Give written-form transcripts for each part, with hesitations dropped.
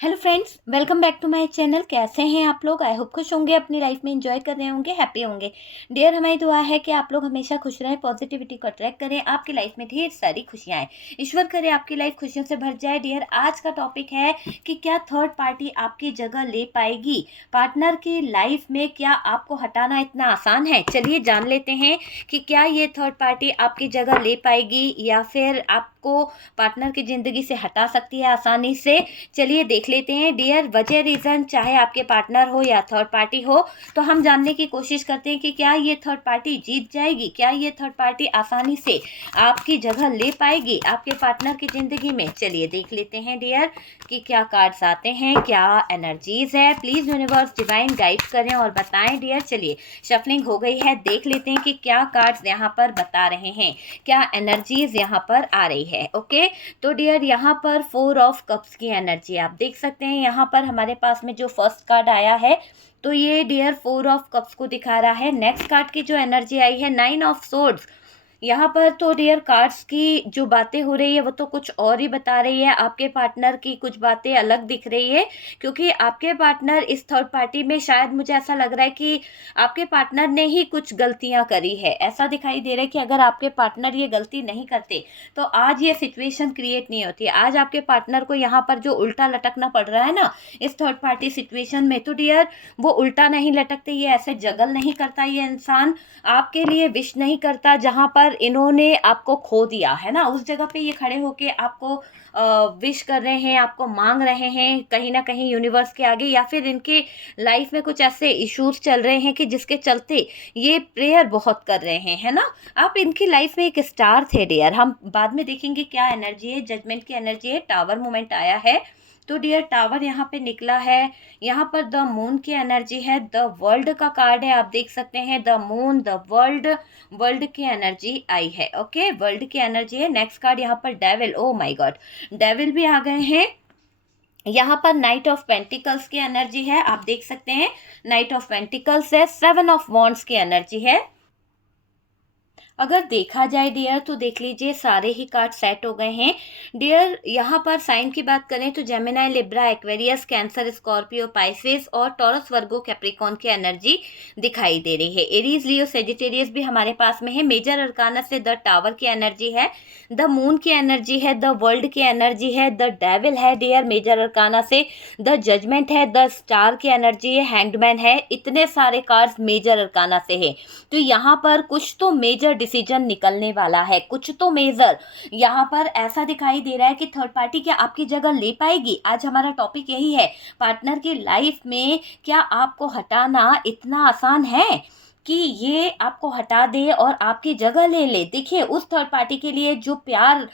Hello friends, welcome back to my channel. कैसे हैं आप लोग? आई होप खुश होंगे, अपनी लाइफ में एंजॉय कर रहे होंगे, हैप्पी होंगे। डियर, हमारी दुआ है कि आप लोग हमेशा खुश रहें, पॉजिटिविटी को अट्रैक्ट करें, आपकी लाइफ में ढेर सारी खुशियाँ आए। ईश्वर करे आपकी लाइफ खुशियों से भर जाए। डियर, आज का टॉपिक है कि क्या थर्ड पार्टी आपकी जगह ले पाएगी पार्टनर की लाइफ में? क्या आपको हटाना इतना आसान है? चलिए जान लेते हैं कि क्या ये थर्ड पार्टी आपकी जगह ले पाएगी या फिर आपको पार्टनर की ज़िंदगी से हटा सकती है आसानी से। चलिए देख लेते हैं डियर। वजह रीज़न चाहे आपके पार्टनर हो या थर्ड पार्टी हो, तो हम जानने की कोशिश करते हैं कि क्या ये थर्ड पार्टी जीत जाएगी, क्या ये थर्ड पार्टी आसानी से आपकी जगह ले पाएगी आपके पार्टनर की ज़िंदगी में। चलिए देख लेते हैं डियर कि क्या कार्ड्स आते हैं, क्या एनर्जीज़ है। प्लीज़ यूनिवर्स डिवाइन गाइड करें और बताएं डियर। चलिए शफलिंग हो गई है, देख लेते हैं कि क्या कार्ड्स यहाँ पर बता रहे हैं, क्या एनर्जीज़ यहाँ पर आ रही है। ओके, तो डियर यहाँ पर 4 ऑफ कप्स की एनर्जी आप देख सकते हैं। यहाँ पर हमारे पास में जो फर्स्ट कार्ड आया है तो ये डियर 4 ऑफ कप्स को दिखा रहा है। नेक्स्ट कार्ड की जो एनर्जी आई है 9 ऑफ सोर्ड्स। यहाँ पर तो डियर कार्ड्स की जो बातें हो रही है वो तो कुछ और ही बता रही है। आपके पार्टनर की कुछ बातें अलग दिख रही है, क्योंकि आपके पार्टनर इस थर्ड पार्टी में, शायद मुझे ऐसा लग रहा है कि आपके पार्टनर ने ही कुछ गलतियां करी है। ऐसा दिखाई दे रहा है कि अगर आपके पार्टनर ये गलती नहीं करते तो आज ये सिचुएशन क्रिएट नहीं होती। आज आपके पार्टनर को यहाँ पर जो उल्टा लटकना पड़ रहा है ना इस थर्ड पार्टी सिचुएशन में, तो डियर वो उल्टा नहीं लटकते, ये ऐसे जगल नहीं करता ये इंसान, आपके लिए विश नहीं करता। जहाँ पर इन्होंने आपको खो दिया है ना, उस जगह पे ये खड़े होके आपको विश कर रहे हैं, आपको मांग रहे हैं कहीं ना कहीं यूनिवर्स के आगे, या फिर इनके लाइफ में कुछ ऐसे इश्यूज चल रहे हैं कि जिसके चलते ये प्रेयर बहुत कर रहे हैं, है ना। आप इनकी लाइफ में एक स्टार थे डियर। हम बाद में देखेंगे क्या एनर्जी है। जजमेंट की एनर्जी है, टावर मोमेंट आया है, तो डियर टावर यहाँ पे निकला है। यहाँ पर द मून की एनर्जी है, द वर्ल्ड का कार्ड है, आप देख सकते हैं the moon, the world, world की एनर्जी आई है। ओके, वर्ल्ड की एनर्जी है। नेक्स्ट कार्ड यहाँ पर devil, oh my God, devil भी आ गए हैं। यहाँ पर नाइट ऑफ पेंटिकल्स की एनर्जी है, आप देख सकते हैं नाइट ऑफ पेंटिकल्स है। 7 ऑफ वॉन्ड्स की एनर्जी है। अगर देखा जाए डियर तो देख लीजिए सारे ही कार्ड सेट हो गए हैं डियर। यहाँ पर साइन की बात करें तो Gemini, Libra, Aquarius, cancer, Scorpio, Pisces और टॉरस, वर्गो, कैप्रिकॉन की एनर्जी दिखाई दे रही है। एरीज, लियो, सेजिटेरियस भी हमारे पास में है। मेजर अरकाना से द टावर की एनर्जी है, द मून की एनर्जी है, द वर्ल्ड की एनर्जी है, द डेविल है डियर मेजर अरकाना से, द जजमेंट है, द स्टार की एनर्जी है, हैंगमैन है। इतने सारे कार्ड्स मेजर अरकाना से है, तो यहाँ पर कुछ तो मेजर डिसीजन निकलने वाला है, कुछ तो मेजर यहाँ पर ऐसा दिखाई दे रहा है कि थर्ड पार्टी क्या आपकी जगह ले पाएगी। आज हमारा टॉपिक यही है, पार्टनर की लाइफ में क्या आपको हटाना इतना आसान है कि ये आपको हटा दे और आपकी जगह ले ले। देखिए उस थर्ड पार्टी के लिए जो प्यार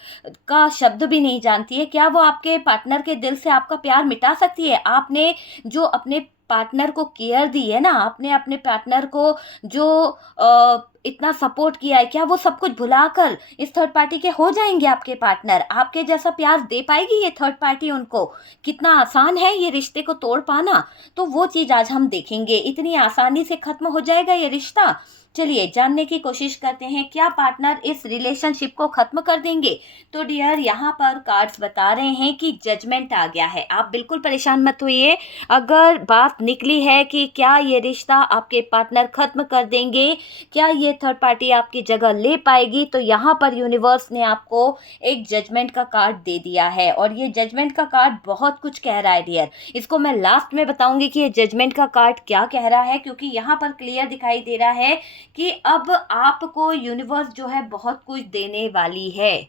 का शब्द भी नहीं जानती है, क्या वो आपके पार्टनर के दिल से आपका प्यार मिटा सकती है? आपने जो अपने पार्टनर को केयर दी है ना, आपने अपने पार्टनर को जो इतना सपोर्ट किया है, क्या वो सब कुछ भुलाकर इस थर्ड पार्टी के हो जाएंगे आपके पार्टनर? आपके जैसा प्यार दे पाएगी ये थर्ड पार्टी उनको? कितना आसान है ये रिश्ते को तोड़ पाना, तो वो चीज़ आज हम देखेंगे। इतनी आसानी से खत्म हो जाएगा ये रिश्ता? चलिए जानने की कोशिश करते हैं, क्या पार्टनर इस रिलेशनशिप को खत्म कर देंगे? तो डियर यहाँ पर कार्ड्स बता रहे हैं कि जजमेंट आ गया है। आप बिल्कुल परेशान मत होइए। अगर बात निकली है कि क्या ये रिश्ता आपके पार्टनर खत्म कर देंगे, क्या ये थर्ड पार्टी आपकी जगह ले पाएगी, तो यहाँ पर यूनिवर्स ने आपको एक जजमेंट का कार्ड दे दिया है। और ये जजमेंट का कार्ड बहुत कुछ कह रहा है डियर। इसको मैं लास्ट में बताऊंगी कि ये जजमेंट का कार्ड क्या कह रहा है, क्योंकि यहाँ पर क्लियर दिखाई दे रहा है कि अब आपको यूनिवर्स जो है बहुत कुछ देने वाली है।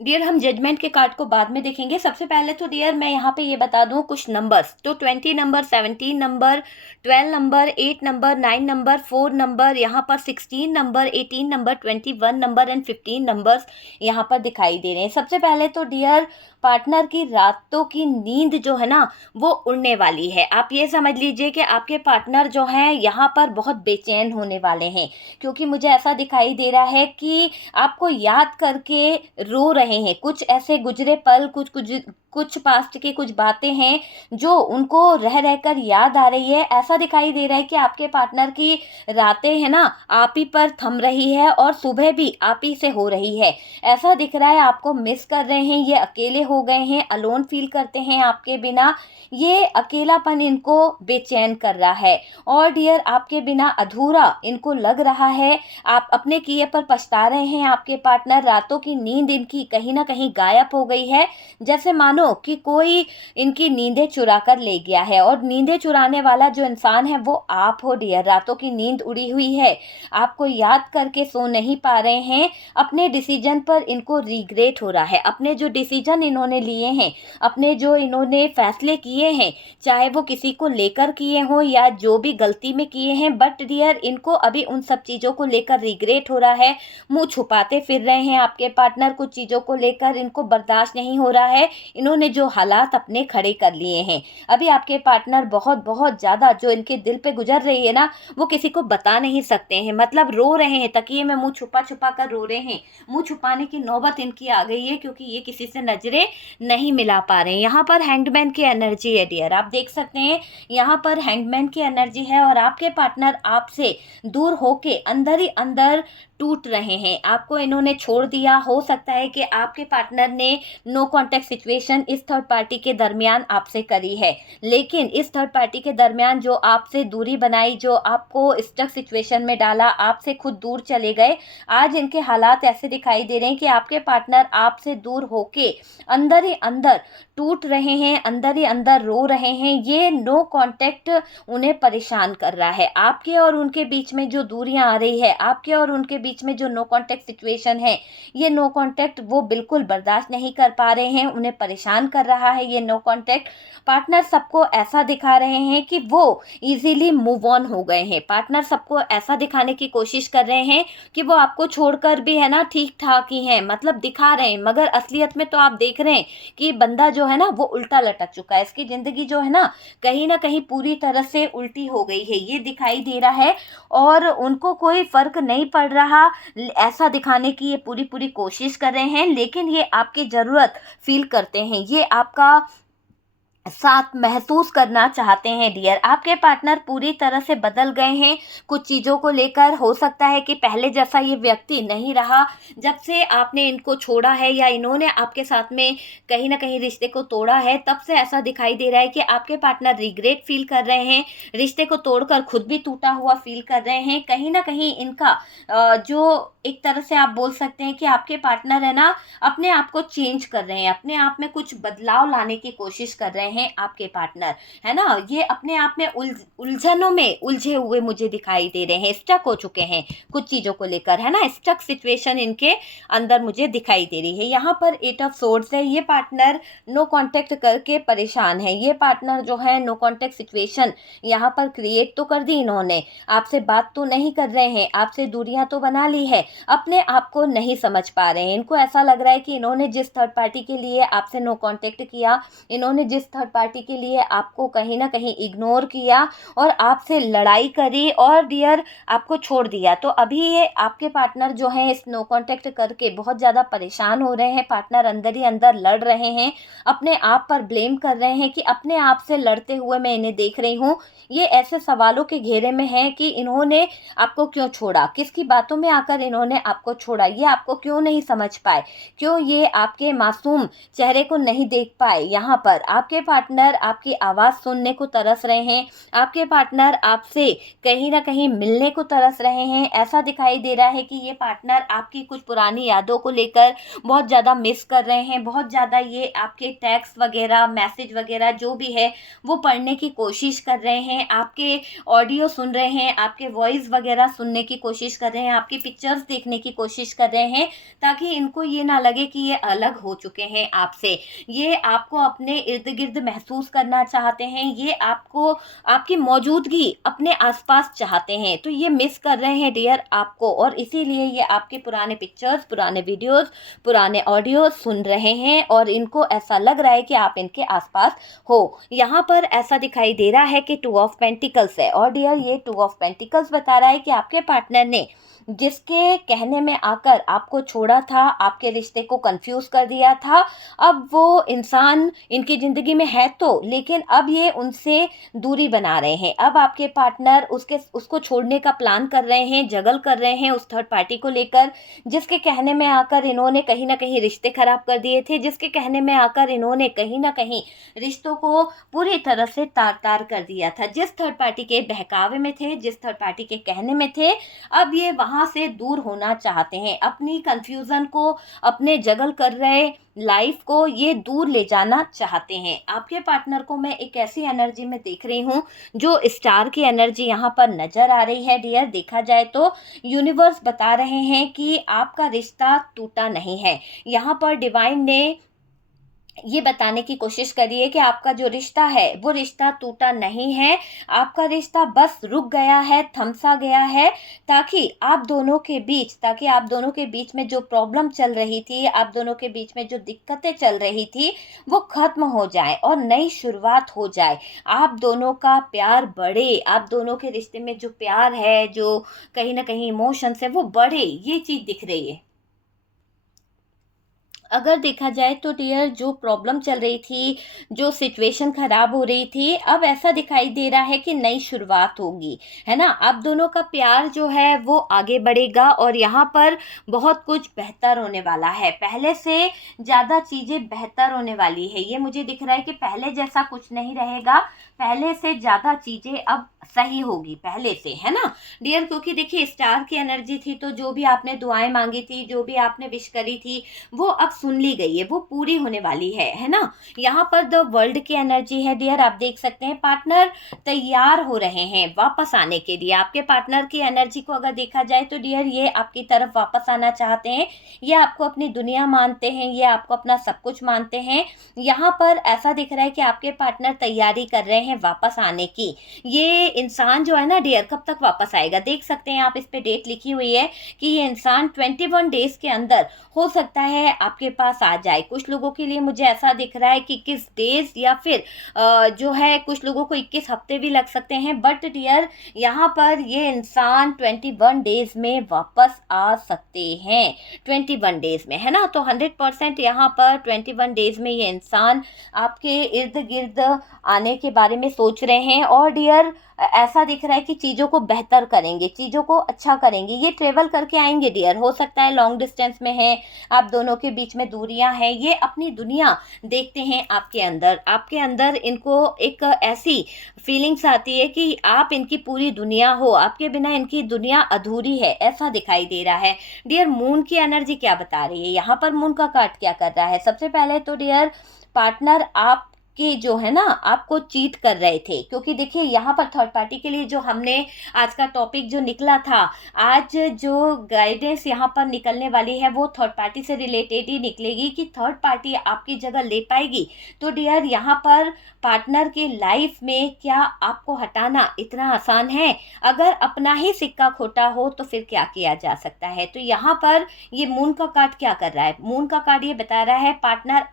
डियर हम जजमेंट के कार्ड को बाद में देखेंगे। सबसे पहले तो डियर मैं यहाँ पे ये बता दूँ कुछ नंबर्स, तो 20 number, 17 number, 12 number, 8 number, 9 number, 4 number, यहाँ पर 16 number, 18 number, 21 number and 15 numbers यहाँ पर दिखाई दे रहे हैं। सबसे पहले तो डियर पार्टनर की रातों की नींद जो है ना वो उड़ने वाली है। आप ये समझ लीजिए कि आपके पार्टनर जो हैं यहाँ पर बहुत बेचैन होने वाले हैं, क्योंकि मुझे ऐसा दिखाई दे रहा है कि आपको याद करके रो रहे हैं। कुछ ऐसे गुजरे पल, कुछ कुछ कुछ पास्ट की कुछ बातें हैं जो उनको रह रहकर याद आ रही है। ऐसा दिखाई दे रहा है कि आपके पार्टनर की रातें है ना आप ही पर थम रही है और सुबह भी आप ही से हो रही है। ऐसा दिख रहा है आपको मिस कर रहे हैं, ये अकेले हो गए हैं, अलोन फील करते हैं आपके बिना। ये अकेलापन इनको बेचैन कर रहा है और डियर आपके बिना अधूरा इनको लग रहा है। आप अपने किए पर पछता रहे हैं। आपके पार्टनर रातों की नींद इनकी कहीं ना कहीं गायब हो गई है, जैसे मानो कि कोई इनकी नींदें चुरा कर ले गया है। और नींदें चुराने वाला जो इंसान है वो आप हो डियर। रातों की नींद उड़ी हुई है, आपको याद करके सो नहीं पा रहे हैं। अपने डिसीजन पर इनको रिग्रेट हो रहा है। अपने जो डिसीजन इन्होंने लिए हैं, अपने जो इन्होंने फैसले किए हैं, चाहे वो किसी को लेकर किए हों या जो भी गलती में किए हैं, बट डियर इनको अभी उन सब चीज़ों को लेकर रिग्रेट हो रहा है। मुंह छुपाते फिर रहे हैं आपके पार्टनर। कुछ चीज़ों को लेकर इनको बर्दाश्त नहीं हो रहा है। इन्होंने जो हालात अपने खड़े कर लिए हैं, अभी आपके पार्टनर बहुत बहुत ज़्यादा जो इनके दिल पे गुजर रही है ना, वो किसी को बता नहीं सकते हैं। मतलब रो रहे हैं, तकिए में मुंह छुपा छुपा कर रो रहे हैं। मुंह छुपाने की नौबत इनकी आ गई है क्योंकि ये किसी से नजरें नहीं मिला पा रहे हैं। यहाँ पर हैंगमैन की एनर्जी है डियर, आप देख सकते हैं यहाँ पर हैंगमैन की एनर्जी है और आपके पार्टनर आपसे दूर होके अंदर ही अंदर टूट रहे हैं। आपको इन्होंने छोड़ दिया। हो सकता है कि आपके पार्टनर ने नो कॉन्टैक्ट सिचुएशन इस थर्ड पार्टी के दरमियान आपसे करी है, लेकिन इस थर्ड पार्टी के दरमियान जो आपसे दूरी बनाई, जो आपको स्टक सिचुएशन में डाला, आपसे खुद दूर चले गए। आज इनके हालात ऐसे दिखाई दे रहे हैं कि आपके पार्टनर आपसे दूर होके अंदर ही अंदर टूट रहे हैं, अंदर ही अंदर रो रहे हैं। ये नो कॉन्टैक्ट उन्हें परेशान कर रहा है। आपके और उनके बीच में जो दूरियां आ रही है, आपके और उनके बीच में जो नो कॉन्टैक्ट सिचुएशन है, ये नो कॉन्टैक्ट वो बिल्कुल बर्दाश्त नहीं कर पा रहे हैं। उन्हें परेशान कर रहा है ये नो कॉन्टैक्ट। पार्टनर सबको ऐसा दिखा रहे हैं कि वो इजीली मूव ऑन हो गए हैं। पार्टनर सबको ऐसा दिखाने की कोशिश कर रहे हैं कि वो आपको छोड़कर भी है ना ठीक ठाक ही हैं, मतलब दिखा रहे हैं, मगर असलियत में तो आप देख रहे हैं कि बंदा जो है ना वो उल्टा लटक चुका है। इसकी ज़िंदगी जो है ना कहीं पूरी तरह से उल्टी हो गई है, ये दिखाई दे रहा है। और उनको कोई फ़र्क नहीं पड़ रहा, ऐसा दिखाने की ये पूरी पूरी कोशिश कर रहे हैं, लेकिन ये आपकी ज़रूरत फील करते हैं। ये आपका साथ महसूस करना चाहते हैं डियर। आपके पार्टनर पूरी तरह से बदल गए हैं कुछ चीज़ों को लेकर। हो सकता है कि पहले जैसा ये व्यक्ति नहीं रहा। जब से आपने इनको छोड़ा है या इन्होंने आपके साथ में कहीं ना कहीं रिश्ते को तोड़ा है, तब से ऐसा दिखाई दे रहा है कि आपके पार्टनर रिग्रेट फील कर रहे हैं, रिश्ते को तोड़कर खुद भी टूटा हुआ फील कर रहे हैं। कहीं ना कहीं इनका जो एक तरह से आप बोल सकते हैं कि आपके पार्टनर है ना अपने आप को चेंज कर रहे हैं, अपने आप में कुछ बदलाव लाने की कोशिश कर रहे हैं आपके पार्टनर, है ना। ये अपने आप में उलझनों में उलझे हुए मुझे दिखाई दे रहे हैं, स्टक हो चुके हैं कुछ चीज़ों को लेकर, है ना। स्टक सिचुएशन इनके अंदर मुझे दिखाई दे रही है। यहाँ पर 8 ऑफ सोर्ड्स है। ये पार्टनर नो कॉन्टैक्ट करके परेशान है। ये पार्टनर जो है नो कॉन्टैक्ट सिचुएशन यहाँ पर क्रिएट तो कर दी इन्होंने, आपसे बात तो नहीं कर रहे हैं, आपसे दूरियां तो बना ली है, अपने आप को नहीं समझ पा रहे हैं। इनको ऐसा लग रहा है कि इन्होंने जिस थर्ड पार्टी के लिए आपसे नो कॉन्टैक्ट किया, इन्होंने जिस थर्ड पार्टी के लिए आपको कहीं ना कहीं इग्नोर किया और आपसे लड़ाई करी और डियर आपको छोड़ दिया, तो अभी ये आपके पार्टनर जो हैं इस नो कॉन्टैक्ट करके बहुत ज़्यादा परेशान हो रहे हैं। पार्टनर अंदर ही अंदर लड़ रहे हैं, अपने आप पर ब्लेम कर रहे हैं कि अपने आप से लड़ते हुए मैं इन्हें देख रही हूँ। ये ऐसे सवालों के घेरे में है कि इन्होंने आपको क्यों छोड़ा, किसकी बातों में आकर इन्होंने आपको छोड़ा, ये आपको क्यों नहीं समझ पाए, क्यों ये आपके मासूम चेहरे को नहीं देख पाए। यहाँ पर आपके पार्टनर आपकी आवाज़ सुनने को तरस रहे हैं, आपके पार्टनर आपसे कहीं ना कहीं मिलने को तरस रहे हैं। ऐसा दिखाई दे रहा है कि ये पार्टनर आपकी कुछ पुरानी यादों को लेकर बहुत ज़्यादा मिस कर रहे हैं, बहुत ज़्यादा ये आपके टेक्स्ट वगैरह मैसेज वगैरह जो भी है वो पढ़ने की कोशिश कर रहे हैं, आपके ऑडियो सुन रहे हैं, आपके वॉइस वगैरह सुनने की कोशिश कर रहे हैं, आपकी पिक्चर्स देखने की कोशिश कर रहे हैं, ताकि इनको ये ना लगे कि ये अलग हो चुके हैं आपसे। ये आपको अपने इर्द गिर्द महसूस करना चाहते हैं, ये आपको आपकी मौजूदगी अपने आसपास चाहते हैं, तो ये मिस कर रहे हैं डियर आपको, और इसीलिए ये आपके पुराने पिक्चर्स, पुराने वीडियोस, पुराने ऑडियो सुन रहे हैं और इनको ऐसा लग रहा है कि आप इनके आसपास हो। यहाँ पर ऐसा दिखाई दे रहा है कि 2 ऑफ पेंटिकल्स है और डियर ये 2 ऑफ पेंटिकल्स बता रहा है कि आपके पार्टनर ने जिसके कहने में आकर आपको छोड़ा था, आपके रिश्ते को कंफ्यूज कर दिया था, अब वो इंसान इनकी ज़िंदगी में है तो, लेकिन अब ये उनसे दूरी बना रहे हैं। अब आपके पार्टनर उसको छोड़ने का प्लान कर रहे हैं, जगल कर रहे हैं उस थर्ड पार्टी को लेकर, जिसके कहने में आकर इन्होंने कहीं न कहीं रिश्ते खराब कर दिए थे, जिसके कहने में आकर इन्होंने कहीं न कहीं रिश्तों को पूरी तरह से तार-तार कर दिया था। जिस थर्ड पार्टी के बहकावे में थे, जिस थर्ड पार्टी के कहने में थे, अब ये वहाँ से दूर होना चाहते हैं। अपनी कन्फ्यूज़न को, अपने जगल कर रहे लाइफ को ये दूर ले जाना चाहते हैं। आपके पार्टनर को मैं एक ऐसी एनर्जी में देख रही हूँ जो स्टार की एनर्जी यहाँ पर नज़र आ रही है डियर। देखा जाए तो यूनिवर्स बता रहे हैं कि आपका रिश्ता टूटा नहीं है। यहाँ पर डिवाइन ने ये बताने की कोशिश करी है कि आपका जो रिश्ता है वो रिश्ता टूटा नहीं है, आपका रिश्ता बस रुक गया है, थमसा गया है, ताकि आप दोनों के बीच में जो प्रॉब्लम चल रही थी, आप दोनों के बीच में जो दिक्कतें चल रही थी, वो खत्म हो जाए और नई शुरुआत हो जाए। आप दोनों का प्यार बढ़े, आप दोनों के रिश्ते में जो प्यार है, जो कहीं ना कहीं इमोशंस है, वो बढ़े, ये चीज़ दिख रही है। अगर देखा जाए तो डियर, जो प्रॉब्लम चल रही थी, जो सिचुएशन खराब हो रही थी, अब ऐसा दिखाई दे रहा है कि नई शुरुआत होगी, है ना। आप दोनों का प्यार जो है वो आगे बढ़ेगा और यहाँ पर बहुत कुछ बेहतर होने वाला है। पहले से ज़्यादा चीज़ें बेहतर होने वाली है। ये मुझे दिख रहा है कि पहले जैसा कुछ नहीं रहेगा, पहले से ज़्यादा चीज़ें अब सही होगी पहले से, है ना डियर। क्योंकि देखिए, स्टार की एनर्जी थी, तो जो भी आपने दुआएं मांगी थी, जो भी आपने विश करी थी, वो अब सुन ली गई है, वो पूरी होने वाली है ना। यहाँ पर द वर्ल्ड की एनर्जी है डियर। आप देख सकते हैं पार्टनर तैयार हो रहे हैं वापस आने के लिए। आपके पार्टनर की एनर्जी को अगर देखा जाए तो डियर, ये आपकी तरफ वापस आना चाहते हैं, ये आपको अपनी दुनिया मानते हैं, ये आपको अपना सब कुछ मानते हैं। यहाँ पर ऐसा दिख रहा है कि आपके पार्टनर तैयारी कर रहे हैं वापस आने की। ये इंसान जो है ना डियर, कब तक वापस आएगा, देख सकते हैं आप, इस पे डेट लिखी हुई है कि ये इंसान 21 डेज के अंदर हो सकता है आपके पास आ जाए। कुछ लोगों के लिए मुझे ऐसा दिख रहा है कि 21 डेज या फिर जो है कुछ लोगों को 21 हफ्ते भी लग सकते हैं। बट डियर, यहाँ पर ये इंसान 21 डेज में वापस आ सकते हैं, 21 डेज में, है ना। तो 100% यहाँ पर 21 डेज में ये इंसान आपके इर्द गिर्द आने के बारे में सोच रहे हैं। और डियर, ऐसा दिख रहा है कि चीज़ों को बेहतर करेंगे, चीज़ों को अच्छा करेंगे, ये ट्रेवल करके आएंगे डियर। हो सकता है लॉन्ग डिस्टेंस में है, आप दोनों के बीच में दूरियां हैं, ये अपनी दुनिया देखते हैं आपके अंदर इनको एक ऐसी फीलिंग्स आती है कि आप इनकी पूरी दुनिया हो, आपके बिना इनकी दुनिया अधूरी है, ऐसा दिखाई दे रहा है डियर। मून की एनर्जी क्या बता रही है यहाँ पर, मून का कार्ड क्या कर रहा है? सबसे पहले तो डियर, पार्टनर आप कि जो है ना आपको चीट कर रहे थे। क्योंकि देखिए, यहाँ पर थर्ड पार्टी के लिए जो हमने आज का टॉपिक जो निकला था, आज जो गाइडेंस यहाँ पर निकलने वाली है वो थर्ड पार्टी से रिलेटेड ही निकलेगी कि थर्ड पार्टी आपकी जगह ले पाएगी। तो डियर, यहाँ पर पार्टनर के लाइफ में क्या आपको हटाना इतना आसान है? अगर अपना ही सिक्का खोटा हो तो फिर क्या किया जा सकता है? तो यहाँ पर ये मून का कार्ड क्या कर रहा है? मून का कार्ड ये बता रहा है पार्टनर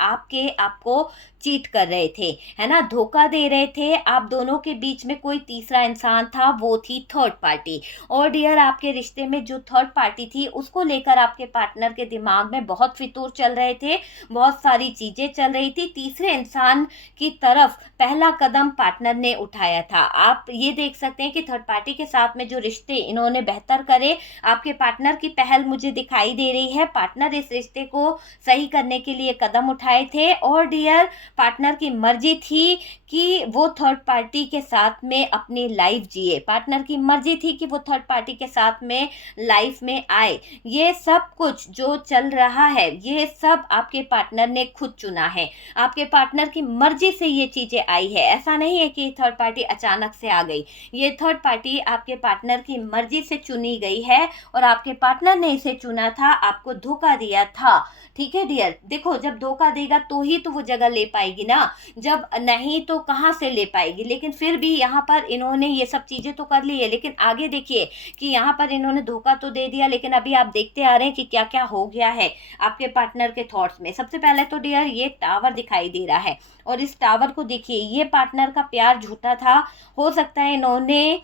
आपको चीट कर रहे थे, है ना, धोखा दे रहे थे। आप दोनों के बीच में कोई तीसरा इंसान था, वो थी थर्ड पार्टी। और डियर, आपके रिश्ते में जो थर्ड पार्टी थी उसको लेकर आपके पार्टनर के दिमाग में बहुत फितूर चल रहे थे, बहुत सारी चीजें चल रही थी। तीसरे इंसान की तरफ पहला कदम पार्टनर ने उठाया था। आप ये देख सकते हैं कि थर्ड पार्टी के साथ में जो रिश्ते इन्होंने बेहतर करे, आपके पार्टनर की पहल मुझे दिखाई दे रही है। पार्टनर इस रिश्ते को सही करने के लिए कदम उठाए थे। और डियर, पार्टनर की मर्जी थी कि वो थर्ड पार्टी के साथ में अपनी लाइफ जिए, पार्टनर की मर्जी थी कि वो थर्ड पार्टी के साथ में लाइफ में आए। ये सब कुछ जो चल रहा है, ये सब आपके पार्टनर ने खुद चुना है, आपके पार्टनर की मर्जी से ये चीजें आई है। ऐसा नहीं है कि थर्ड पार्टी अचानक से आ गई, ये थर्ड पार्टी आपके पार्टनर की मर्जी से चुनी गई है और आपके पार्टनर ने इसे चुना था, आपको धोखा दिया था। ठीक है डियर, देखो, जब धोखा देगा तो ही तो वो जगह ले पाएगी ना, जब नहीं तो कहाँ से ले पाएगी। लेकिन फिर भी यहाँ पर इन्होंने ये सब चीजें तो कर ली है। लेकिन आगे देखिए कि यहाँ पर इन्होंने धोखा तो दे दिया, लेकिन अभी आप देखते आ रहे हैं कि क्या क्या हो गया है आपके पार्टनर के थॉट्स में। सबसे पहले तो डियर, ये टावर दिखाई दे रहा है और इस टावर को देखिए, ये पार्टनर का प्यार झूठा था। हो सकता है इन्होंने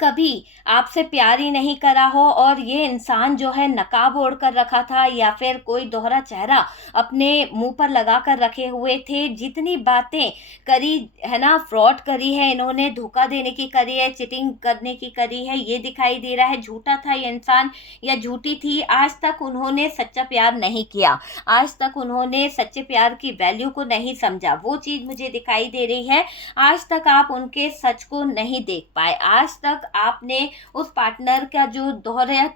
कभी आपसे प्यार ही नहीं करा हो और ये इंसान जो है नकाब ओढ़ कर रखा था या फिर कोई दोहरा चेहरा अपने मुंह पर लगा कर रखे हुए थे, जितनी बातें करी है ना, फ्रॉड करी है इन्होंने, धोखा देने की करी है, चिटिंग करने की करी है, ये दिखाई दे रहा है। झूठा था ये इंसान या झूठी थी, आज तक उन्होंने सच्चा प्यार नहीं किया, आज तक उन्होंने सच्चे प्यार की वैल्यू को नहीं समझा, वो चीज़ मुझे दिखाई दे रही है। आज तक आप उनके सच को नहीं देख पाए, आज तक आपने उस पार्टनर का जो दोहरा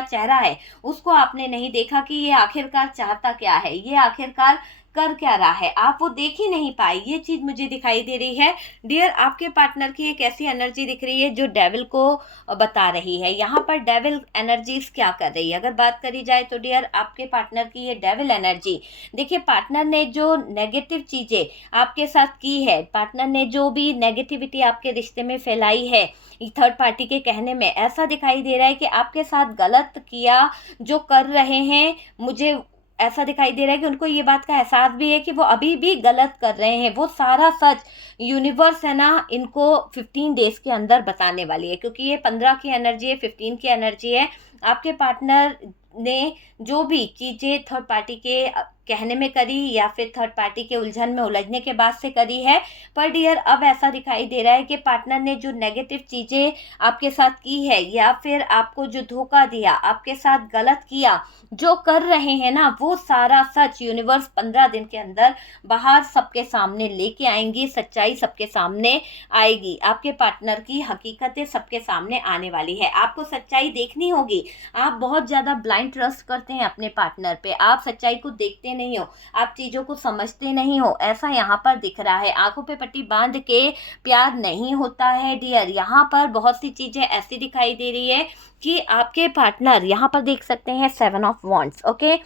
चेहरा है उसको आपने नहीं देखा कि ये आखिरकार चाहता क्या है, ये आखिरकार कर क्या रहा है, आप वो देख ही नहीं पाए। ये चीज मुझे दिखाई दे रही है डियर। आपके पार्टनर की एक ऐसी एनर्जी दिख रही है जो डेविल को बता रही है। यहाँ पर डेविल एनर्जीज क्या कर रही है, अगर बात करी जाए तो डियर आपके पार्टनर की ये डेविल एनर्जी, देखिए पार्टनर ने जो नेगेटिव चीजें आपके साथ की है, पार्टनर ने जो भी नेगेटिविटी आपके रिश्ते में फैलाई है, थर्ड पार्टी के कहने में ऐसा दिखाई दे रहा है कि आपके साथ गलत किया जो कर रहे हैं, मुझे ऐसा दिखाई दे रहा है कि उनको ये बात का एहसास भी है कि वो अभी भी गलत कर रहे हैं। वो सारा सच यूनिवर्स है ना इनको 15 डेज के अंदर बताने वाली है, क्योंकि ये 15 की एनर्जी है, 15 की एनर्जी है। आपके पार्टनर ने जो भी चीज़ें थर्ड पार्टी के कहने में करी या फिर थर्ड पार्टी के उलझन में उलझने के बाद से करी है, पर डियर अब ऐसा दिखाई दे रहा है कि पार्टनर ने जो नेगेटिव चीज़ें आपके साथ की है या फिर आपको जो धोखा दिया, आपके साथ गलत किया, जो कर रहे हैं ना, वो सारा सच यूनिवर्स 15 दिन के अंदर बाहर सबके सामने लेके आएंगी, सच्चाई सबके सामने आएगी, आपके पार्टनर की हकीकतें सबके सामने आने वाली है। आपको सच्चाई देखनी होगी। आप बहुत ज़्यादा ब्लाइंड ट्रस्ट करते हैं अपने पार्टनर पे, आप सच्चाई को देखते नहीं हो, आप चीज़ों को समझते नहीं हो, ऐसा यहाँ पर दिख रहा है। आंखों पे पट्टी बांध के प्यार नहीं होता है डियर। यहाँ पर बहुत सी चीज़ें ऐसी दिखाई दे रही है कि आपके पार्टनर, यहाँ पर देख सकते हैं 7 ऑफ वॉन्ड्स, ओके।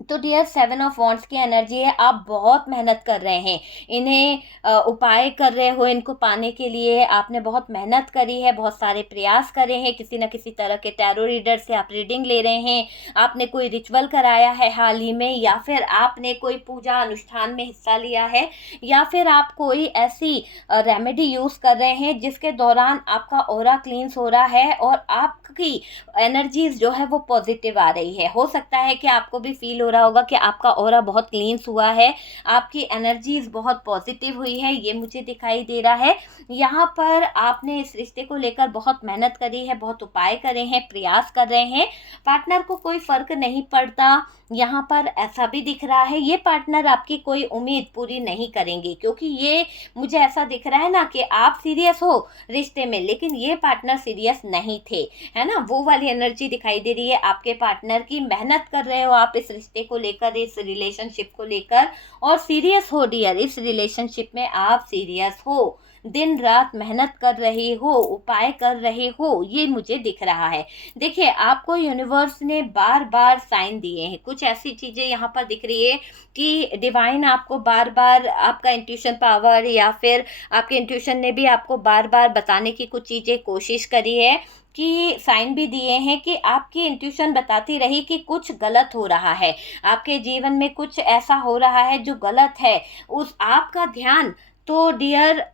तो डियर 7 ऑफ वॉन्ड्स की एनर्जी है, आप बहुत मेहनत कर रहे हैं, इन्हें उपाय कर रहे हो, इनको पाने के लिए आपने बहुत मेहनत करी है, बहुत सारे प्रयास करे हैं, किसी न किसी तरह के टैरो रीडर से आप रीडिंग ले रहे हैं, आपने कोई रिचुअल कराया है हाल ही में, या फिर आपने कोई पूजा अनुष्ठान में हिस्सा लिया है, या फिर आप कोई ऐसी रेमेडी यूज़ कर रहे हैं जिसके दौरान आपका ऑरा क्लींस हो रहा है और आपकी एनर्जीज जो है वो पॉजिटिव आ रही है। हो सकता है कि आपको भी फील हो रहा होगा कि आपका ऑरा बहुत क्लींस हुआ है, आपकी एनर्जीज बहुत पॉजिटिव हुई है, ये मुझे दिखाई दे रहा है। यहाँ पर आपने इस रिश्ते को लेकर बहुत मेहनत करी है, बहुत उपाय करे हैं, प्रयास कर रहे हैं, पार्टनर को कोई फर्क नहीं पड़ता। यहाँ पर ऐसा भी दिख रहा है ये पार्टनर आपकी कोई उम्मीद पूरी नहीं करेंगे, क्योंकि ये मुझे ऐसा दिख रहा है ना कि आप सीरियस हो रिश्ते में, लेकिन ये पार्टनर सीरियस नहीं थे, है ना, वो वाली एनर्जी दिखाई दे रही है आपके पार्टनर की। मेहनत कर रहे हो आप इस रिश्ते को लेकर, इस रिलेशनशिप को लेकर, और सीरियस हो डियर, इस रिलेशनशिप में आप सीरियस हो, दिन रात मेहनत कर रहे हो, उपाय कर रहे हो, ये मुझे दिख रहा है। देखिए आपको यूनिवर्स ने बार बार साइन दिए हैं, कुछ ऐसी चीज़ें यहाँ पर दिख रही है कि डिवाइन आपको बार बार, आपका इंट्यूशन पावर या फिर आपके इंट्यूशन ने भी आपको बार बार बताने की कुछ चीज़ें कोशिश करी है, कि साइन भी दिए हैं कि आपकी इंट्यूशन बताती रही कि कुछ गलत हो रहा है, आपके जीवन में कुछ ऐसा हो रहा है जो गलत है। उस आपका ध्यान तो डियर,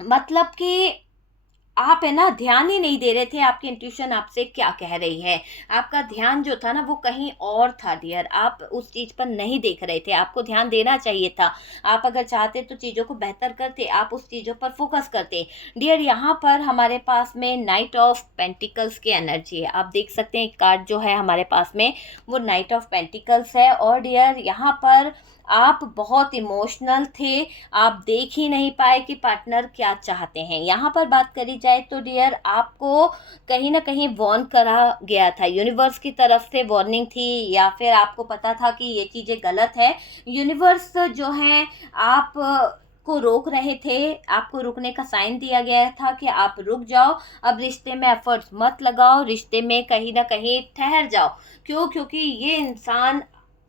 मतलब कि आप है ना ध्यान ही नहीं दे रहे थे, आपकी इंट्यूशन आपसे क्या कह रही है, आपका ध्यान जो था ना वो कहीं और था डियर, आप उस चीज़ पर नहीं देख रहे थे, आपको ध्यान देना चाहिए था। आप अगर चाहते तो चीज़ों को बेहतर करते, आप उस चीज़ों पर फोकस करते डियर। यहाँ पर हमारे पास में नाइट ऑफ पेंटिकल्स की एनर्जी है, आप देख सकते हैं कार्ड जो है हमारे पास में वो नाइट ऑफ पेंटिकल्स है। और डियर यहाँ पर आप बहुत इमोशनल थे, आप देख ही नहीं पाए कि पार्टनर क्या चाहते हैं। यहाँ पर बात करी जाए तो डियर आपको कहीं ना कहीं वार्न करा गया था, यूनिवर्स की तरफ से वार्निंग थी, या फिर आपको पता था कि ये चीज़ें गलत है। यूनिवर्स जो है आप को रोक रहे थे, आपको रुकने का साइन दिया गया था कि आप रुक जाओ, अब रिश्ते में एफर्ट्स मत लगाओ, रिश्ते में कहीं ना कहीं ठहर जाओ। क्यों? क्योंकि ये इंसान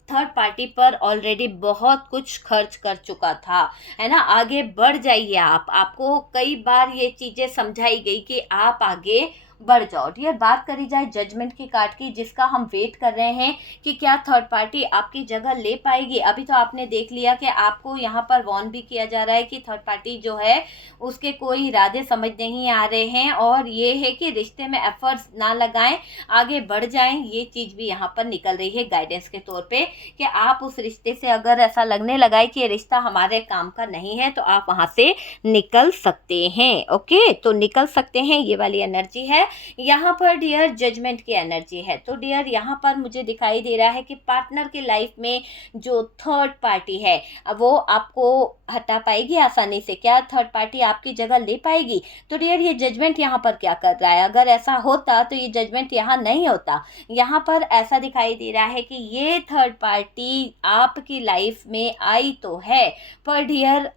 थर्ड पार्टी पर ऑलरेडी बहुत कुछ खर्च कर चुका था, है ना। आगे बढ़ जाइए आप, आपको कई बार ये चीज़ें समझाई गई कि आप आगे बढ़ जाओ। डियर, बात करी जाए जजमेंट के कार्ड की, जिसका हम वेट कर रहे हैं कि क्या थर्ड पार्टी आपकी जगह ले पाएगी। अभी तो आपने देख लिया कि आपको यहाँ पर वॉर्न भी किया जा रहा है कि थर्ड पार्टी जो है उसके कोई इरादे समझ नहीं आ रहे हैं, और ये है कि रिश्ते में एफर्ट्स ना लगाएं, आगे बढ़ जाएं। ये चीज़ भी यहाँ पर निकल रही है गाइडेंस के तौर पे कि आप उस रिश्ते से अगर ऐसा लगने लगा है कि ये रिश्ता हमारे काम का नहीं है, तो आप वहाँ से निकल सकते हैं। ओके, तो निकल सकते हैं, ये वाली एनर्जी है। यहाँ पर डियर जजमेंट की एनर्जी है। तो डियर यहाँ पर मुझे दिखाई दे रहा है कि पार्टनर की लाइफ में जो थर्ड पार्टी है वो आपको हटा पाएगी आसानी से। क्या थर्ड पार्टी आपकी जगह ले पाएगी? तो डियर ये जजमेंट यहाँ पर क्या कर रहा है? अगर ऐसा होता तो ये जजमेंट यहाँ नहीं होता। यहाँ पर ऐसा दिखाई दे रहा है कि ये थर्ड पार्टी आपकी लाइफ में आई तो है, पर डियर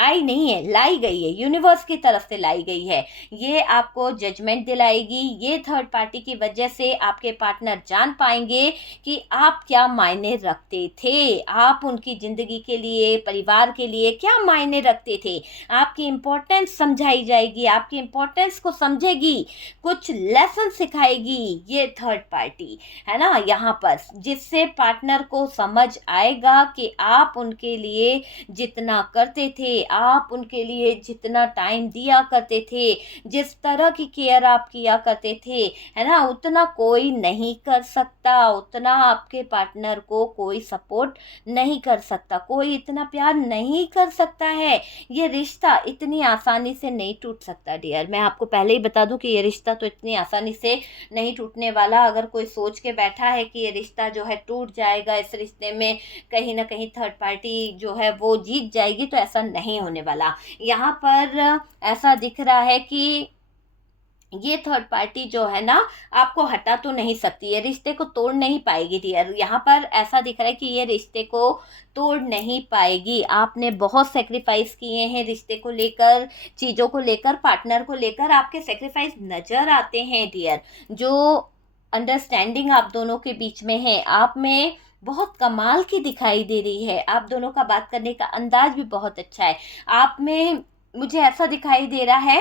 आई नहीं है, लाई गई है, यूनिवर्स की तरफ से लाई गई है। ये आपको जजमेंट दिलाएगी। ये थर्ड पार्टी की वजह से आपके पार्टनर जान पाएंगे कि आप क्या मायने रखते थे, आप उनकी ज़िंदगी के लिए, परिवार के लिए क्या मायने रखते थे। आपकी इम्पोर्टेंस समझाई जाएगी, आपकी इम्पोर्टेंस को समझेगी, कुछ लेसन सिखाएगी ये थर्ड पार्टी, है ना, यहाँ पर, जिससे पार्टनर को समझ आएगा कि आप उनके लिए जितना करते थे, आप उनके लिए जितना टाइम दिया करते थे, जिस तरह की केयर आप किया करते थे, है ना, उतना कोई नहीं कर सकता, उतना आपके पार्टनर को कोई सपोर्ट नहीं कर सकता, कोई इतना प्यार नहीं कर सकता है। ये रिश्ता इतनी आसानी से नहीं टूट सकता डियर। मैं आपको पहले ही बता दूं कि ये रिश्ता तो इतनी आसानी से नहीं टूटने वाला। अगर कोई सोच के बैठा है कि ये रिश्ता जो है टूट जाएगा, इस रिश्ते में कहीं ना कहीं थर्ड पार्टी जो है वो जीत जाएगी, तो ऐसा नहीं होने वाला। यहाँ पर ऐसा दिख रहा है कि ये थर्ड पार्टी जो है ना आपको हटा तो नहीं सकती, ये रिश्ते को तोड़ नहीं पाएगी डियर। यहाँ पर ऐसा दिख रहा है कि ये रिश्ते को तोड़ नहीं पाएगी। आपने बहुत सेक्रीफाइस किए हैं रिश्ते को लेकर, चीज़ों को लेकर, पार्टनर को लेकर आपके सेक्रीफाइस नज़र आते हैं डियर। जो अंडरस्टैंडिंग आप दोनों के बीच में है, आप में बहुत कमाल की दिखाई दे रही है। आप दोनों का बात करने का अंदाज भी बहुत अच्छा है। आप में मुझे ऐसा दिखाई दे रहा है,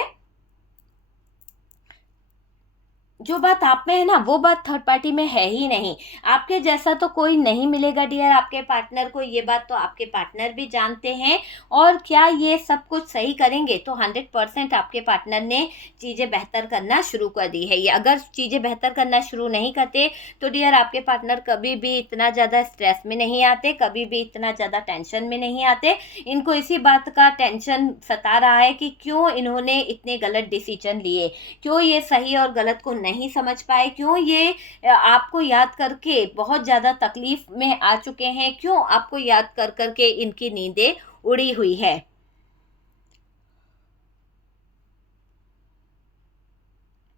जो बात आप में है ना वो बात थर्ड पार्टी में है ही नहीं। आपके जैसा तो कोई नहीं मिलेगा डियर आपके पार्टनर को, ये बात तो आपके पार्टनर भी जानते हैं। और क्या ये सब कुछ सही करेंगे? तो 100% आपके पार्टनर ने चीज़ें बेहतर करना शुरू कर दी है। ये अगर चीज़ें बेहतर करना शुरू नहीं करते तो डियर आपके पार्टनर कभी भी इतना ज़्यादा स्ट्रेस में नहीं आते, कभी भी इतना ज़्यादा टेंशन में नहीं आते। इनको इसी बात का टेंशन सता रहा है कि क्यों इन्होंने इतने गलत डिसीजन लिए, क्यों ये सही और गलत को नहीं समझ पाए, क्यों ये आपको याद करके बहुत ज़्यादा तकलीफ में आ चुके हैं, क्यों आपको याद कर करके इनकी नींदें उड़ी हुई है।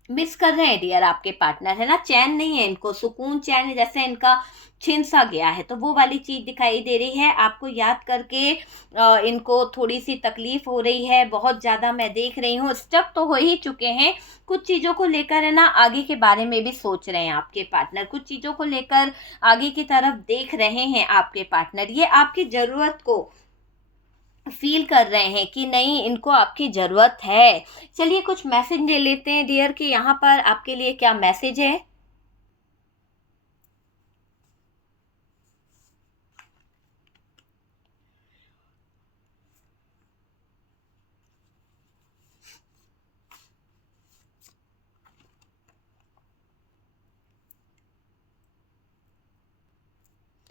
मिस कर रहे हैं डियर आपके पार्टनर, है ना, चैन नहीं है इनको, सुकून चैन जैसे इनका छिन सा गया है। तो वो वाली चीज़ दिखाई दे रही है आपको याद करके। इनको थोड़ी सी तकलीफ हो रही है बहुत ज़्यादा, मैं देख रही हूँ। स्टक तो हो ही चुके हैं कुछ चीज़ों को लेकर, है ना, आगे के बारे में भी सोच रहे हैं आपके पार्टनर, कुछ चीज़ों को लेकर आगे की तरफ देख रहे हैं आपके पार्टनर। ये आपकी ज़रूरत को फील कर रहे हैं कि नहीं, इनको आपकी ज़रूरत है। चलिए कुछ मैसेज ले लेते हैं डियर कि यहाँ पर आपके लिए क्या मैसेज है।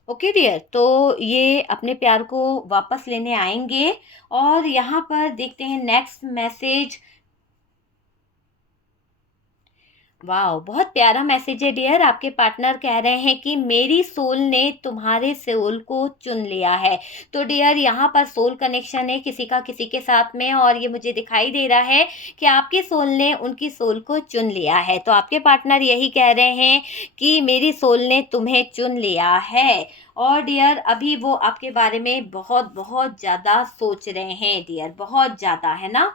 ओके डियर, तो ये अपने प्यार को वापस लेने आएंगे। और यहाँ पर देखते हैं नेक्स्ट मैसेज। वाह, बहुत प्यारा मैसेज है डियर। आपके पार्टनर कह रहे हैं कि मेरी सोल ने तुम्हारे सोल को चुन लिया है। तो डियर यहाँ पर सोल कनेक्शन है किसी का किसी के साथ में, और ये मुझे दिखाई दे रहा है कि आपके सोल ने उनकी सोल को चुन लिया है। तो आपके पार्टनर यही कह रहे हैं कि मेरी सोल ने तुम्हें चुन लिया है। और डियर अभी वो आपके बारे में बहुत बहुत ज़्यादा सोच रहे हैं डियर, बहुत ज़्यादा, है ना।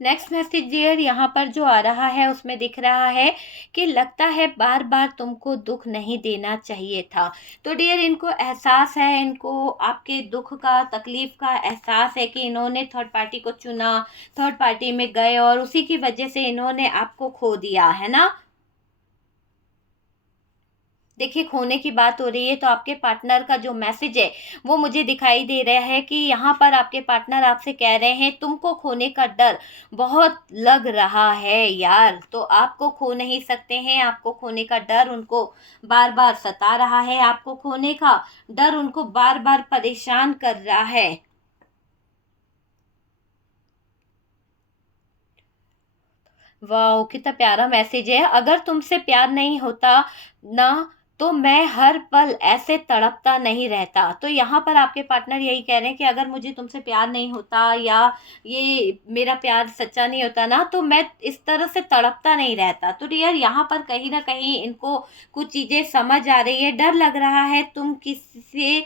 नेक्स्ट मैसेज डियर यहाँ पर जो आ रहा है उसमें दिख रहा है कि लगता है बार बार तुमको दुख नहीं देना चाहिए था। तो डियर इनको एहसास है, इनको आपके दुख का, तकलीफ का एहसास है कि इन्होंने थर्ड पार्टी को चुना, थर्ड पार्टी में गए और उसी की वजह से इन्होंने आपको खो दिया है ना। देखिए खोने की बात हो रही है तो आपके पार्टनर का जो मैसेज है वो मुझे दिखाई दे रहा है कि यहाँ पर आपके पार्टनर आपसे कह रहे हैं तुमको खोने का डर बहुत लग रहा है यार, तो आपको खो नहीं सकते हैं। आपको खोने का डर उनको बार बार सता रहा है, आपको खोने का डर उनको बार बार परेशान कर रहा है। वाह कितना प्यारा मैसेज है। अगर तुमसे प्यार नहीं होता ना तो मैं हर पल ऐसे तड़पता नहीं रहता। तो यहाँ पर आपके पार्टनर यही कह रहे हैं कि अगर मुझे तुमसे प्यार नहीं होता या ये मेरा प्यार सच्चा नहीं होता ना तो मैं इस तरह से तड़पता नहीं रहता। तो डियर यहाँ पर कहीं ना कहीं इनको कुछ चीज़ें समझ आ रही है, डर लग रहा है तुम किससे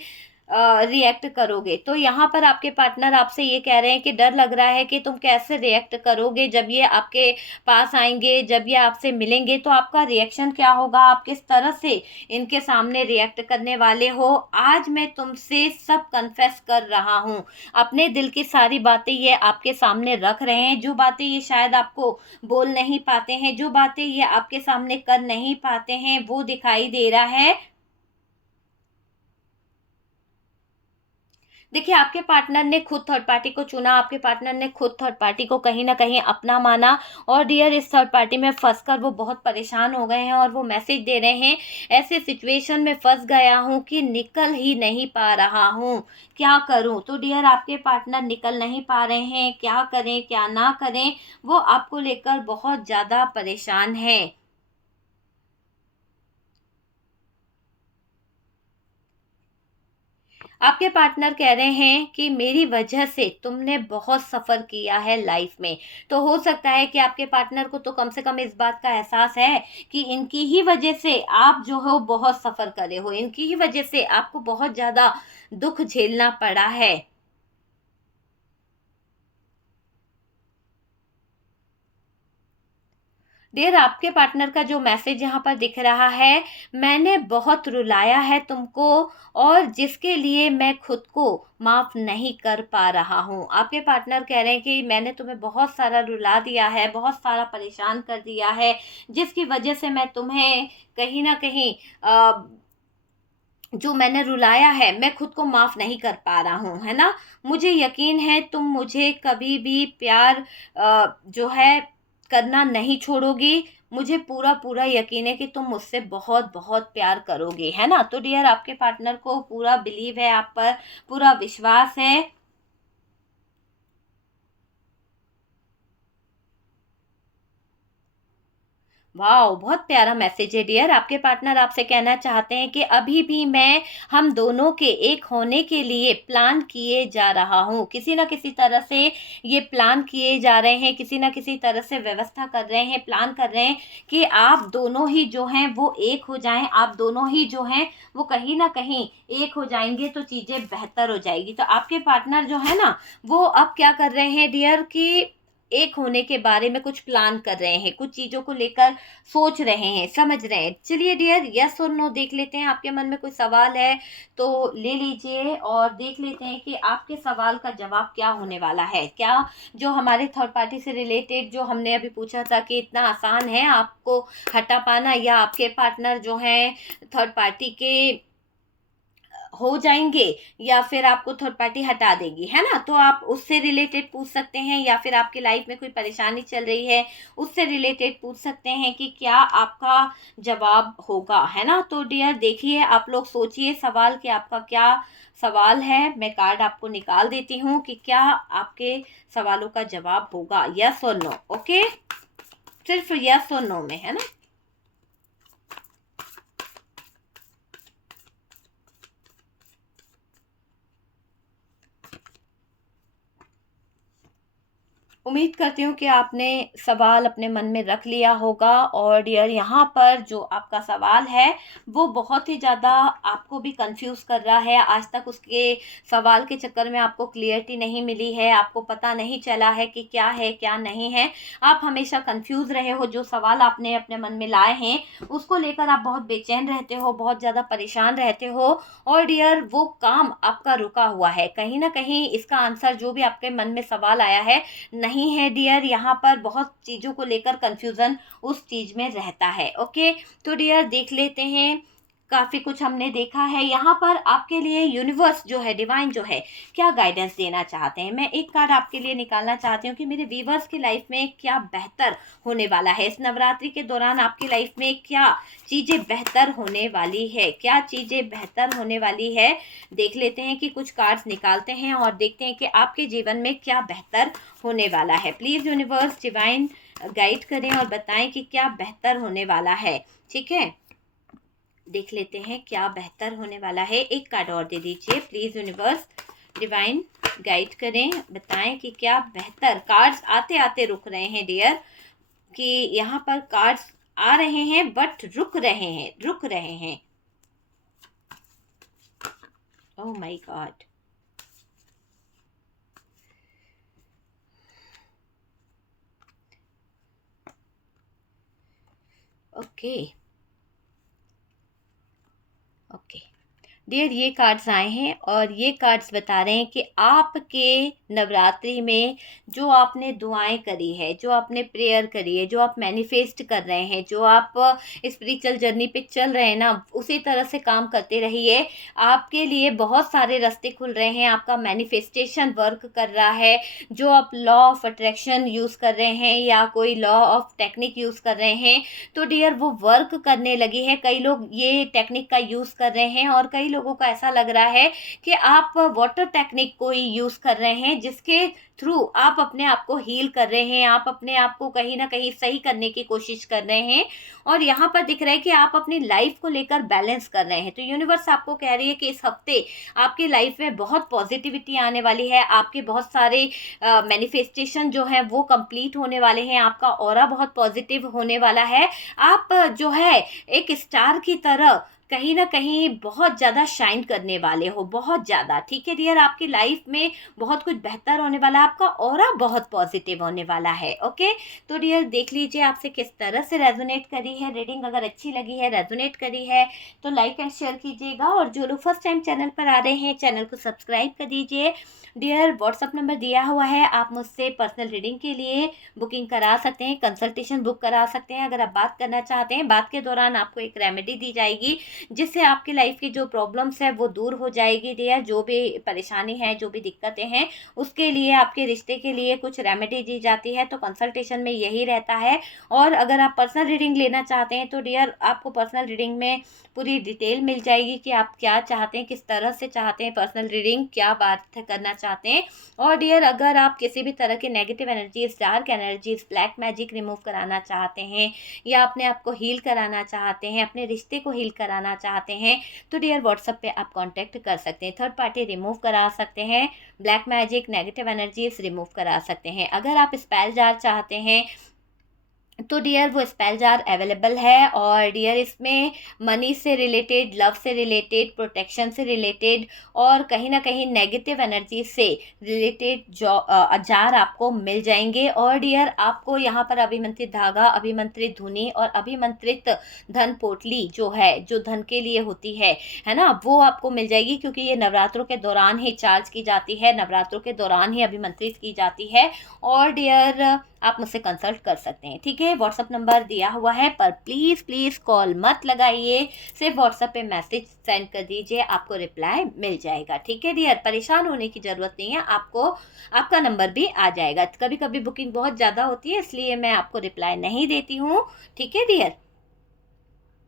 रिएक्ट करोगे। तो यहाँ पर आपके पार्टनर आपसे ये कह रहे हैं कि डर लग रहा है कि तुम कैसे रिएक्ट करोगे जब ये आपके पास आएंगे, जब ये आपसे मिलेंगे तो आपका रिएक्शन क्या होगा, आप किस तरह से इनके सामने रिएक्ट करने वाले हो। आज मैं तुमसे सब कन्फेस कर रहा हूँ, अपने दिल की सारी बातें ये आपके सामने रख रहे हैं। जो बातें ये शायद आपको बोल नहीं पाते हैं, जो बातें ये आपके सामने कर नहीं पाते हैं वो दिखाई दे रहा है। देखिए आपके पार्टनर ने खुद थर्ड पार्टी को चुना, आपके पार्टनर ने खुद थर्ड पार्टी को कहीं ना कहीं अपना माना और डियर इस थर्ड पार्टी में फंसकर वो बहुत परेशान हो गए हैं और वो मैसेज दे रहे हैं ऐसे सिचुएशन में फंस गया हूँ कि निकल ही नहीं पा रहा हूँ, क्या करूँ। तो डियर आपके पार्टनर निकल नहीं पा रहे हैं, क्या करें क्या ना करें, वो आपको लेकर बहुत ज़्यादा परेशान है। आपके पार्टनर कह रहे हैं कि मेरी वजह से तुमने बहुत सफ़र किया है लाइफ में। तो हो सकता है कि आपके पार्टनर को तो कम से कम इस बात का एहसास है कि इनकी ही वजह से आप जो हो बहुत सफ़र करे हो, इनकी ही वजह से आपको बहुत ज़्यादा दुख झेलना पड़ा है। डियर आपके पार्टनर का जो मैसेज यहाँ पर दिख रहा है, मैंने बहुत रुलाया है तुमको और जिसके लिए मैं खुद को माफ़ नहीं कर पा रहा हूँ। आपके पार्टनर कह रहे हैं कि मैंने तुम्हें बहुत सारा रुला दिया है, बहुत सारा परेशान कर दिया है, जिसकी वजह से मैं तुम्हें कहीं ना कहीं जो मैंने रुलाया है मैं खुद को माफ़ नहीं कर पा रहा हूँ, है ना। मुझे यकीन है तुम मुझे कभी भी प्यार जो है करना नहीं छोड़ोगी। मुझे पूरा पूरा यकीन है कि तुम मुझसे बहुत बहुत प्यार करोगे, है ना। तो डियर आपके पार्टनर को पूरा बिलीव है आप पर, पूरा विश्वास है। वाओ बहुत प्यारा मैसेज है डियर। आपके पार्टनर आपसे कहना चाहते हैं कि अभी भी मैं हम दोनों के एक होने के लिए प्लान किए जा रहा हूँ, किसी ना किसी तरह से ये प्लान किए जा रहे हैं, किसी ना किसी तरह से व्यवस्था कर रहे हैं, प्लान कर रहे हैं कि आप दोनों ही जो हैं वो एक हो जाएं, आप दोनों ही जो हैं वो कहीं ना कहीं एक हो जाएंगे तो चीज़ें बेहतर हो जाएगी। तो आपके पार्टनर जो है ना वो अब क्या कर रहे हैं डियर कि एक होने के बारे में कुछ प्लान कर रहे हैं, कुछ चीज़ों को लेकर सोच रहे हैं, समझ रहे हैं। चलिए डियर यस और नो देख लेते हैं, आपके मन में कोई सवाल है तो ले लीजिए और देख लेते हैं कि आपके सवाल का जवाब क्या होने वाला है। क्या जो हमारे थर्ड पार्टी से रिलेटेड जो हमने अभी पूछा था कि इतना आसान है आपको हटा पाना, या आपके पार्टनर जो हैं थर्ड पार्टी के हो जाएंगे या फिर आपको थर्ड पार्टी हटा देगी, है ना। तो आप उससे रिलेटेड पूछ सकते हैं या फिर आपके लाइफ में कोई परेशानी चल रही है उससे रिलेटेड पूछ सकते हैं कि क्या आपका जवाब होगा, है ना। तो डियर देखिए आप लोग सोचिए सवाल कि आपका क्या सवाल है। मैं कार्ड आपको निकाल देती हूँ कि क्या आपके सवालों का जवाब होगा, यस और नो। ओके सिर्फ यस और नो में, है ना। उम्मीद करती हूँ कि आपने सवाल अपने मन में रख लिया होगा। और डियर, यहाँ पर जो आपका सवाल है वो बहुत ही ज़्यादा आपको भी कंफ्यूज कर रहा है। आज तक उसके सवाल के चक्कर में आपको क्लियरिटी नहीं मिली है, आपको पता नहीं चला है कि क्या है क्या नहीं है। आप हमेशा कंफ्यूज रहे हो, जो सवाल आपने अपने मन में लाए हैं उसको लेकर आप बहुत बेचैन रहते हो, बहुत ज़्यादा परेशान रहते हो। और डियर, वो काम आपका रुका हुआ है कहीं ना कहीं। इसका आंसर जो भी आपके मन में सवाल आया है नहीं है डियर। यहाँ पर बहुत चीज़ों को लेकर कंफ्यूजन उस चीज़ में रहता है। ओके, तो डियर देख लेते हैं। काफ़ी कुछ हमने देखा है। यहाँ पर आपके लिए यूनिवर्स जो है, डिवाइन जो है, क्या गाइडेंस देना चाहते हैं। मैं एक कार्ड आपके लिए निकालना चाहती हूँ कि मेरे व्यूवर्स की लाइफ में क्या बेहतर होने वाला है इस नवरात्रि के दौरान। आपकी लाइफ में क्या चीज़ें बेहतर होने वाली है, क्या चीज़ें बेहतर होने वाली है। देख लेते हैं कि कुछ कार्ड्स निकालते हैं और देखते हैं कि आपके जीवन में क्या बेहतर होने वाला है। प्लीज़ यूनिवर्स डिवाइन गाइड करें और बताएं कि क्या बेहतर होने वाला है। ठीक है, देख लेते हैं क्या बेहतर होने वाला है। एक कार्ड और दे दीजिए प्लीज़ यूनिवर्स डिवाइन गाइड करें, बताएं कि क्या बेहतर। कार्ड्स आते आते रुक रहे हैं डियर, कि यहाँ पर कार्ड्स आ रहे हैं बट रुक रहे हैं। Oh my god, okay okay dear, ये कार्ड्स आए हैं और ये कार्ड्स बता रहे हैं कि आपके नवरात्रि में जो आपने दुआएं करी है, जो आपने प्रेयर करी है, जो आप मैनिफेस्ट कर रहे हैं, जो आप स्पिरिचुअल जर्नी पे चल रहे हैं ना, उसी तरह से काम करते रहिए। आपके लिए बहुत सारे रास्ते खुल रहे हैं, आपका मैनिफेस्टेशन वर्क कर रहा है। जो आप लॉ ऑफ अट्रैक्शन यूज़ कर रहे हैं या कोई लॉ ऑफ टेक्निक यूज़ कर रहे हैं तो डियर वो वर्क करने लगी है। कई लोग ये टेक्निक का यूज़ कर रहे हैं और कई लोगों का ऐसा लग रहा है कि आप वाटर टेक्निक को ही यूज़ कर रहे हैं, जिसके थ्रू आप अपने आप को हील कर रहे हैं, आप अपने आप को कहीं ना कहीं सही करने की कोशिश कर रहे हैं। और यहाँ पर दिख रहा है कि आप अपनी लाइफ को लेकर बैलेंस कर रहे हैं। तो यूनिवर्स आपको कह रही है कि इस हफ्ते आपकी लाइफ में बहुत पॉजिटिविटी आने वाली है, आपके बहुत सारे मैनिफेस्टेशन जो है वो कंप्लीट होने वाले हैं, आपका ऑरा बहुत पॉजिटिव होने वाला है। आप जो है एक स्टार की तरह कहीं ना कहीं बहुत ज़्यादा शाइन करने वाले हो, बहुत ज़्यादा। ठीक है डियर, आपकी लाइफ में बहुत कुछ बेहतर होने वाला है, आपका ऑरा बहुत पॉजिटिव होने वाला है। ओके, तो डियर देख लीजिए आपसे किस तरह से रेजोनेट करी है रीडिंग। अगर अच्छी लगी है, रेजोनेट करी है तो लाइक एंड शेयर कीजिएगा। और जो लोग फर्स्ट टाइम चैनल पर आ रहे हैं, चैनल को सब्सक्राइब कर दीजिए। डियर, व्हाट्सअप नंबर दिया हुआ है, आप मुझसे पर्सनल रीडिंग के लिए बुकिंग करा सकते हैं, कंसल्टेशन बुक करा सकते हैं। अगर आप बात करना चाहते हैं, बात के दौरान आपको एक रेमेडी दी जाएगी जिससे आपकी लाइफ की जो प्रॉब्लम्स है वो दूर हो जाएगी। डियर, जो भी परेशानी है, जो भी दिक्कतें हैं, उसके लिए, आपके रिश्ते के लिए कुछ रेमेडी दी जाती है। तो कंसल्टेशन में यही रहता है। और अगर आप पर्सनल रीडिंग लेना चाहते हैं तो डियर आपको पर्सनल रीडिंग में पूरी डिटेल मिल जाएगी कि आप क्या चाहते हैं, किस तरह से चाहते हैं पर्सनल रीडिंग, क्या बात करना चाहते हैं। और डियर, अगर आप किसी भी तरह की negative energies, dark energies, black magic remove कराना चाहते हैं या अपने आप को हील कराना चाहते हैं, अपने रिश्ते को हील कराना चाहते हैं तो डियर व्हाट्सएप पे आप कांटेक्ट कर सकते हैं। थर्ड पार्टी रिमूव करा सकते हैं, black magic, negative energies remove करा सकते हैं। अगर आप स्पेल जार चाहते हैं तो डियर वो स्पेल जार अवेलेबल है। और डियर इसमें मनी से रिलेटेड, लव से रिलेटेड, प्रोटेक्शन से रिलेटेड और कहीं ना कहीं नेगेटिव एनर्जी से रिलेटेड जार आपको मिल जाएंगे। और डियर आपको यहाँ पर अभिमंत्रित धागा, अभिमंत्रित धुनी और अभिमंत्रित धन पोटली जो है, जो धन के लिए होती है ना, वो आपको मिल जाएगी। क्योंकि ये नवरात्रों के दौरान ही चार्ज की जाती है, नवरात्रों के दौरान ही अभिमंत्रित की जाती है। और डियर आप मुझसे कंसल्ट कर सकते हैं। ठीक है, व्हाट्सअप नंबर दिया हुआ है, पर प्लीज़ कॉल मत लगाइए, सिर्फ व्हाट्सअप पे मैसेज सेंड कर दीजिए, आपको रिप्लाई मिल जाएगा। ठीक है डियर, परेशान होने की ज़रूरत नहीं है, आपको आपका नंबर भी आ जाएगा। कभी कभी बुकिंग बहुत ज़्यादा होती है इसलिए मैं आपको रिप्लाई नहीं देती हूँ। ठीक है डियर।